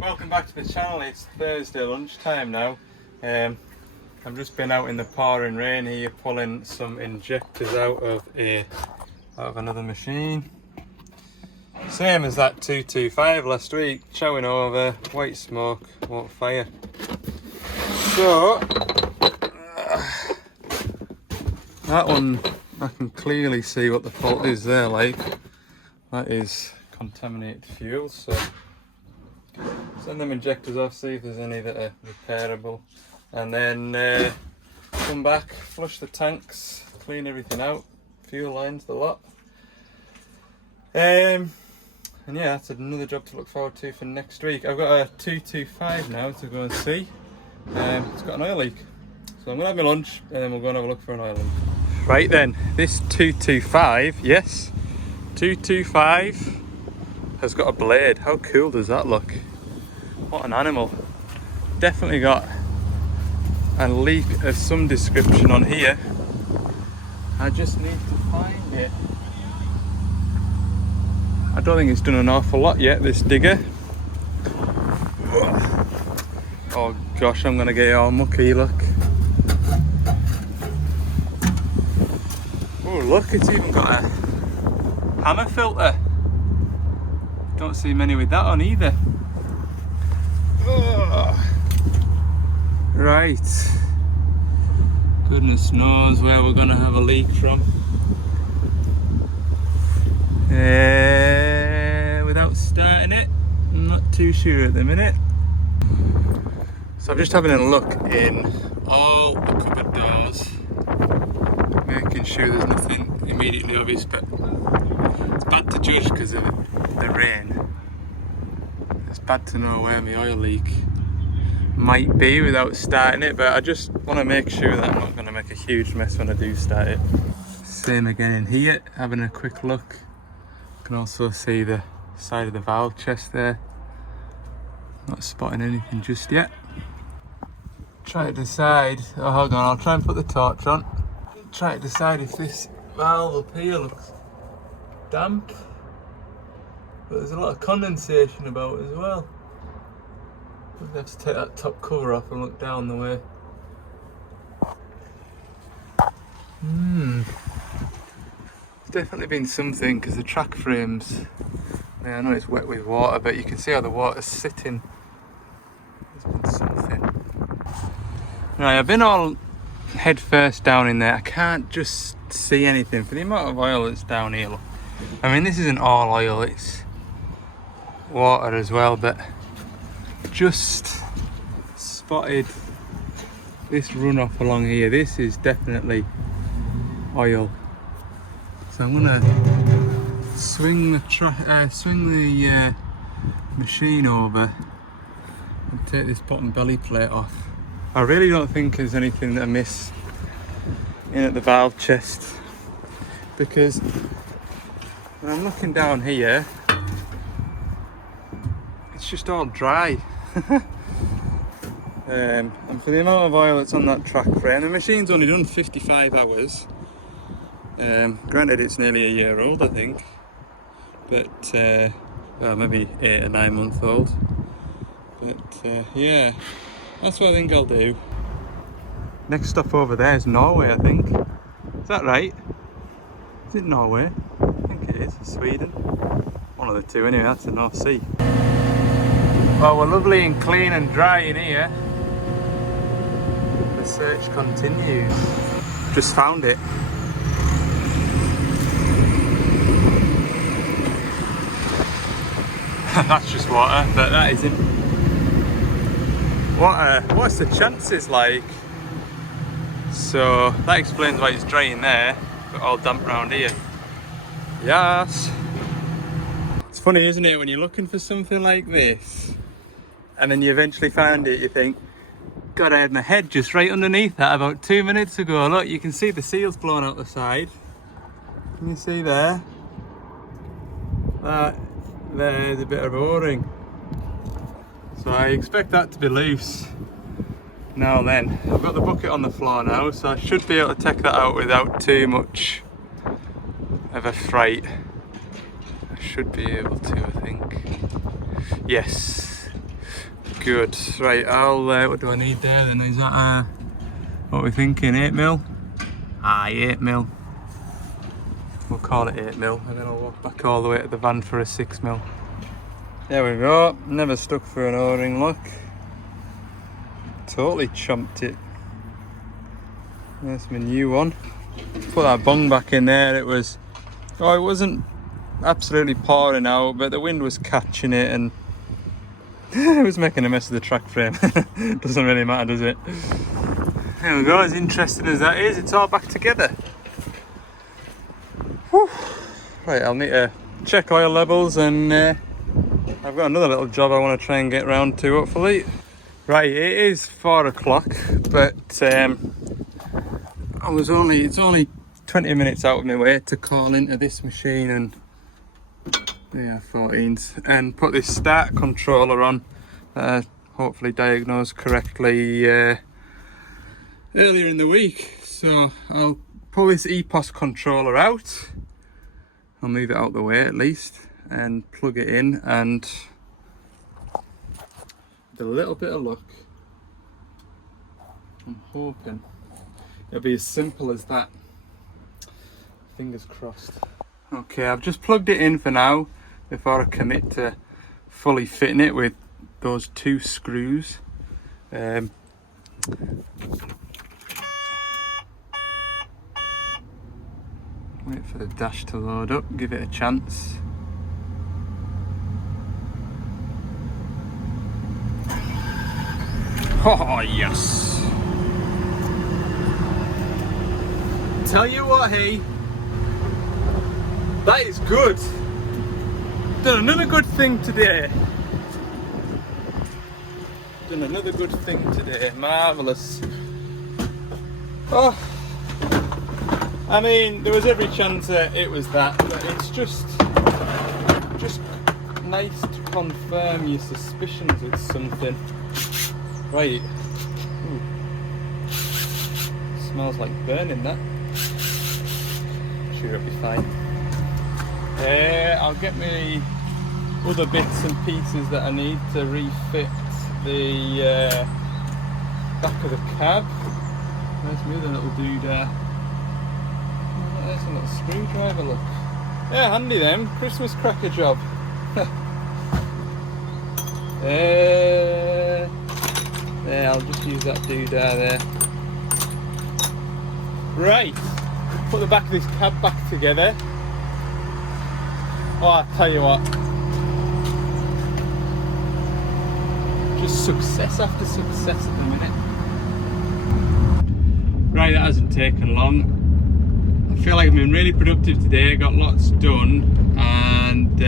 Welcome back to the channel. It's Thursday lunchtime now. I've just been out in the pouring rain here pulling some injectors out of another machine. Same as that 225 last week, chowing over, white smoke, won't fire. So that one, I can clearly see what the fault is there, like that is contaminated fuel. So send them injectors off, see if there's any that are repairable, and then come back, flush the tanks, clean everything out, fuel lines, the lot. And yeah, that's another job to look forward to for next week. I've got a 225 now to go and see. It's got an oil leak, so I'm gonna have my lunch and then we'll go and have a look for an oil leak. Right then, this 225, yes, 225 has got a blade. How cool does that look? What an animal. Definitely got a leak of some description on here. I just need to find it. I don't think it's done an awful lot yet, this digger. Oh gosh, I'm gonna get all mucky, look. Oh look, it's even got a hammer filter. Don't see many with that on either. Right, goodness knows where we're gonna have a leak from. Without starting it, I'm not too sure at the minute. So I'm just having a look in all the cupboard doors, making sure there's nothing immediately obvious, but it's bad to judge because of the rain. It's bad to know where my oil leak might be without starting it, but I just want to make sure that I'm not going to make a huge mess when I do start it. Same again in here, having a quick look. You can also see the side of the valve chest there. Not spotting anything just yet. Try to decide, oh hold on, I'll try and put the torch on. Try to decide if this valve up here looks damp. But there's a lot of condensation about it as well. We'll have to take that top cover off and look down the way. It's definitely been something because the track frames, yeah, I know it's wet with water, but you can see how the water's sitting. There's been something. Right, I've been all head first down in there. I can't just see anything for the amount of oil that's down here. Look. I mean, this isn't all oil, it's water as well, but just spotted this runoff along here. This is definitely oil. So I'm gonna swing the machine over and take this bottom belly plate off. I really don't think there's anything amiss in at the valve chest, because when I'm looking down here, it's just all dry. And for the amount of oil that's on that track frame, the machine's only done 55 hours. Granted, it's nearly a year old, I think, but well, maybe 8 or 9 months old. But yeah, that's what I think I'll do. Next stop over there is Norway, I think. Is that right? Is it Norway? I think it is. Sweden. One of the two anyway, that's the North Sea. Well, we're lovely and clean and dry in here. The search continues. Just found it. That's just water, but that isn't. What's the chances like? So that explains why it's dry in there, but all damp around here. Yes. It's funny, isn't it, when you're looking for something like this, and then you eventually find it, you think, God, I had my head just right underneath that about 2 minutes ago. Look, you can see the seals blown out the side. Can you see there? That there's a bit of O-ring. So I expect that to be loose. Now then, I've got the bucket on the floor now, so I should be able to take that out without too much of a fright. I should be able to, I think. Yes. good. Right, what do I need there then? Is that, what are we thinking, 8mm? Aye, 8mm. We'll call it 8mm, and then I'll walk back all the way to the van for a 6mm. There we go, never stuck for an O-ring, look. Totally chomped it. That's my new one. Put that bung back in there, it wasn't absolutely pouring out, but the wind was catching it and it was making a mess of the track frame. Doesn't really matter, does it? There we go, as interesting as that is, it's all back together. Whew. Right, I'll need to check oil levels, and I've got another little job I want to try and get round to, hopefully. Right, it is 4 o'clock, but it's only 20 minutes out of my way to call into this machine and 14s and put this start controller on, hopefully diagnosed correctly earlier in the week. So I'll pull this EPOS controller out, I'll move it out the way at least, and plug it in, and with a little bit of luck, I'm hoping it'll be as simple as that. Fingers crossed. Okay, I've just plugged it in for now before I commit to fully fitting it with those 2 screws. Wait for the dash to load up, give it a chance. Oh yes! Tell you what, hey, that is good. Done another good thing today. Marvellous. Oh, I mean, there was every chance that it was that, but it's just nice to confirm your suspicions with something. Right. Ooh. Smells like burning, that. Sure, it'll be fine. I'll get me other bits and pieces that I need to refit the back of the cab. There's my other little dude there. There's a little screwdriver, look. Yeah, handy them. Christmas cracker job. There, I'll just use that dude there. Right, put the back of this cab back together. Oh, I tell you what, just success after success at the minute. Right, that hasn't taken long. I feel like I've been really productive today, got lots done, and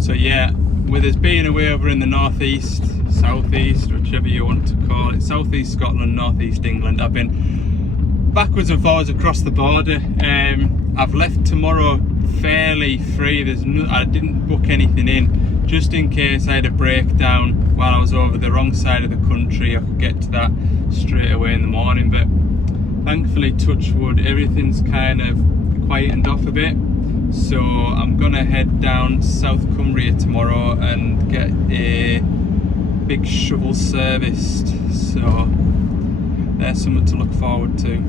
so yeah, with us being away over in the northeast, southeast, whichever you want to call it, southeast Scotland, northeast England, I've been backwards and forwards across the border. I've left tomorrow fairly free. I didn't book anything in, just in case I had a breakdown while I was over the wrong side of the country. I could get to that straight away in the morning, but thankfully, touch wood, everything's kind of quietened off a bit. So I'm gonna head down South Cumbria tomorrow and get a big shovel serviced. So there's something to look forward to.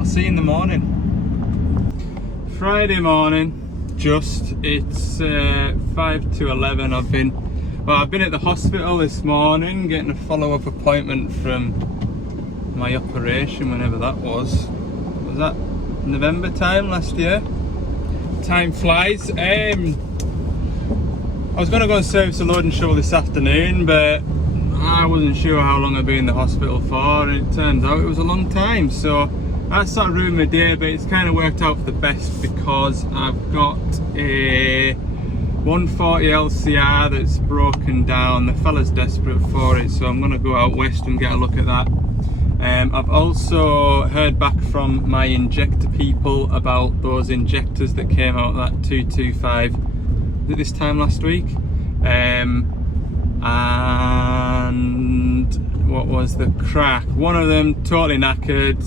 I'll see you in the morning. Friday morning, it's 5 to 11. I've been at the hospital this morning getting a follow-up appointment from my operation, whenever that was. Was that November time last year? Time flies. I was going to go and service a load and shovel this afternoon, but I wasn't sure how long I'd be in the hospital for, and it turns out it was a long time. So that sort of ruined my day, but it's kind of worked out for the best because I've got a 140 LCR that's broken down. The fella's desperate for it, so I'm going to go out west and get a look at that. I've also heard back from my injector people about those injectors that came out, that 225 this time last week. And what was the crack? One of them totally knackered,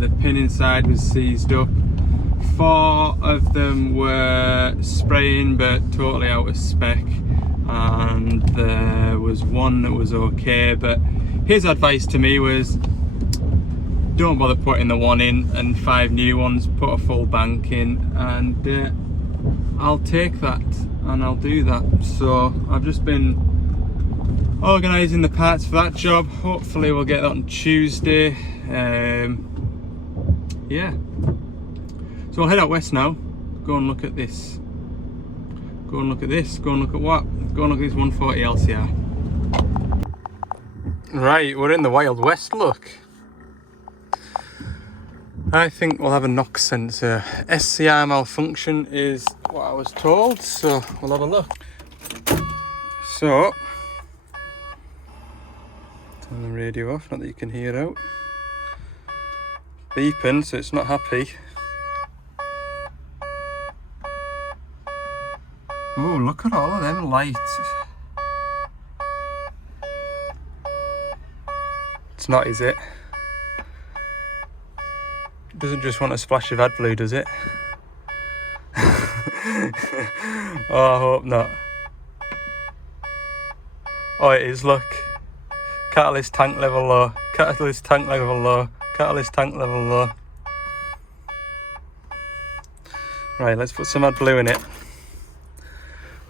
the pin inside was seized up. 4 of them were spraying but totally out of spec, and there was one that was okay, but his advice to me was don't bother putting the one in and 5 new ones, put a full bank in, and I'll take that and I'll do that. So I've just been organising the parts for that job. Hopefully we'll get that on Tuesday. Yeah, so I'll head out west now, go and look at this, go and look at this, go and look at what? Go and look at this 140 LCR. Right, we're in the Wild West, look. I think we'll have a knock sensor. SCR Malfunction is what I was told, so we'll have a look. So, turn the radio off, not that you can hear out. Beeping, so it's not happy. Oh, look at all of them lights. It's not, is it? It doesn't just want a splash of AdBlue, does it? Oh, I hope not. Oh, it is, look. Catalyst tank level low, catalyst tank level low, catalyst tank level low. Right, let's put some AdBlue in it.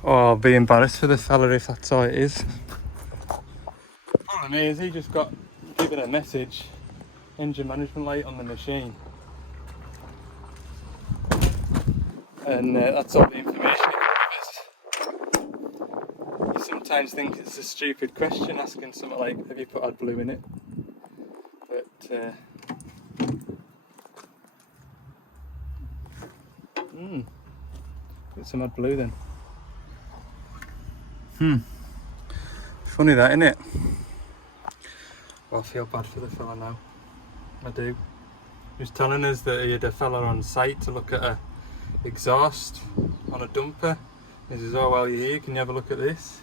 Oh, I'll be embarrassed for the fella if that's all it is. Problem is, he just got given a message, engine management light on the machine. And that's all the information it covers. You sometimes think it's a stupid question asking something like, have you put AdBlue in it? But, put some AdBlue then. Funny that, innit? Well, I feel bad for the fella now. I do. He was telling us that he had a fella on site to look at a exhaust on a dumper. He says, oh, while you're here, can you have a look at this?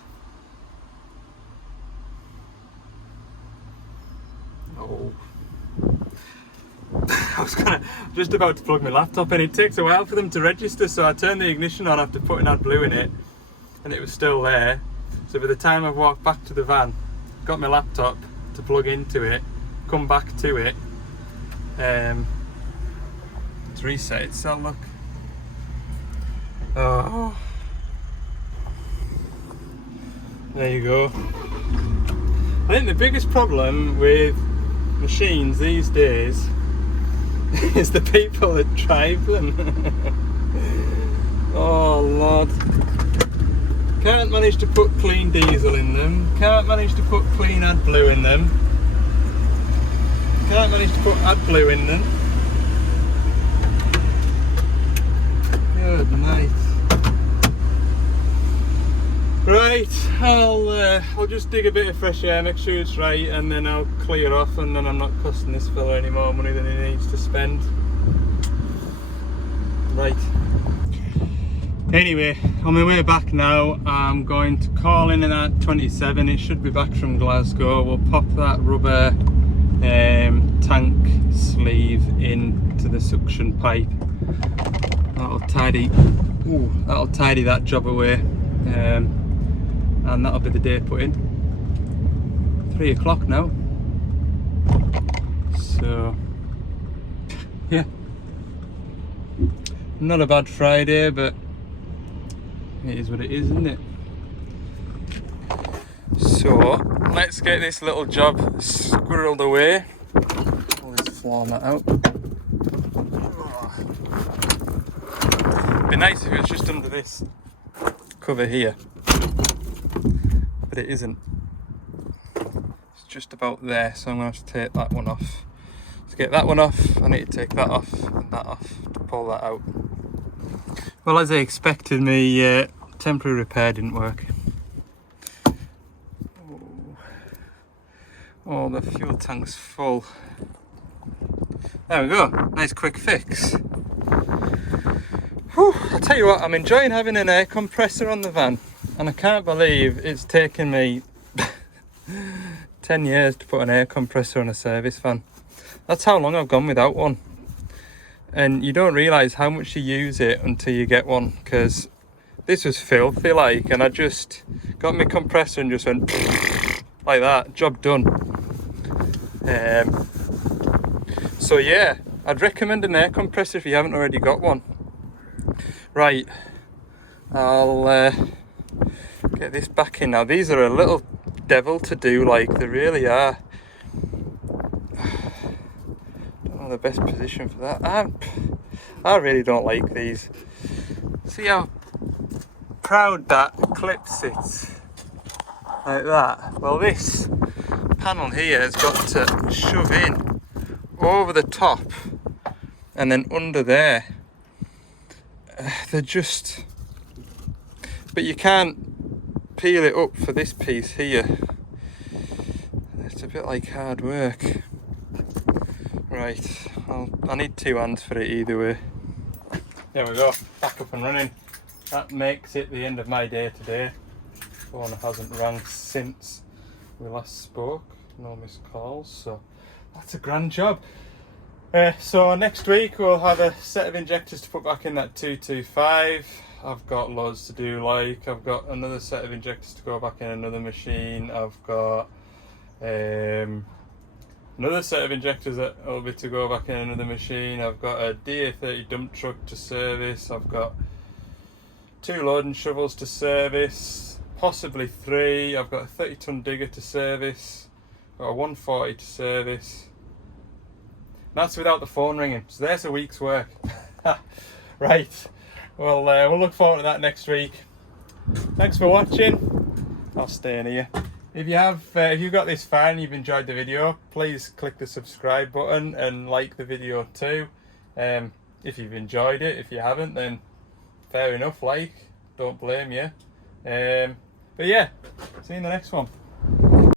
Oh. I was just about to plug my laptop in. It takes a while for them to register, so I turned the ignition on after putting AdBlue in it, and it was still there. So by the time I've walked back to the van, got my laptop to plug into it, come back to it, it's reset itself, look. Oh, there you go. I think the biggest problem with machines these days is the people that drive them. Oh Lord. Can't manage to put clean diesel in them, can't manage to put clean AdBlue in them, can't manage to put AdBlue in them. Good night. Right, I'll just dig a bit of fresh air, make sure it's right, and then I'll clear off, and then I'm not costing this fella any more money than he needs to spend. Right. Anyway, on my way back now, I'm going to call in that 27. It should be back from Glasgow. We'll pop that rubber tank sleeve into the suction pipe. That'll tidy that job away, and that'll be the day put in. 3 o'clock now. So yeah, not a bad Friday, but it is what it is, isn't it? So let's get this little job squirreled away. Pull this floor mat out. It'd be nice if it was just under this cover here, but it isn't. It's just about there, so I'm going to have to take that one off. To get that one off, I need to take that off and that off to pull that out. Well, as I expected, my temporary repair didn't work. Oh, the fuel tank's full. There we go, nice quick fix. Whew, I'll tell you what, I'm enjoying having an air compressor on the van, and I can't believe it's taken me 10 years to put an air compressor on a service van. That's how long I've gone without one. And you don't realise how much you use it until you get one, because this was filthy like, and I just got my compressor and just went like that, job done. So yeah, I'd recommend an air compressor if you haven't already got one. Right, I'll get this back in now. These are a little devil to do, like, they really are. Don't know the best position for that. I really don't like these. See how proud that clip sits? Like that. Well, this panel here has got to shove in over the top and then under there. They're just... But you can't peel it up for this piece here. It's a bit like hard work. Right, I need 2 hands for it either way. There we go, back up and running. That makes it the end of my day today. Phone hasn't rang since we last spoke. No missed calls, so that's a grand job. So next week we'll have a set of injectors to put back in that 225. I've got loads to do, like I've got another set of injectors to go back in another machine. I've got another set of injectors that will be to go back in another machine. I've got a DA30 dump truck to service. I've got 2 loading shovels to service, possibly 3. I've got a 30-ton digger to service. I've got a 140 to service. And that's without the phone ringing. So there's a week's work. Right. Well, we'll look forward to that next week. Thanks for watching. I'll stay in here. If you've got this far and you've enjoyed the video, please click the subscribe button and like the video too. If you've enjoyed it. If you haven't, then fair enough, like, don't blame you. But yeah, see you in the next one.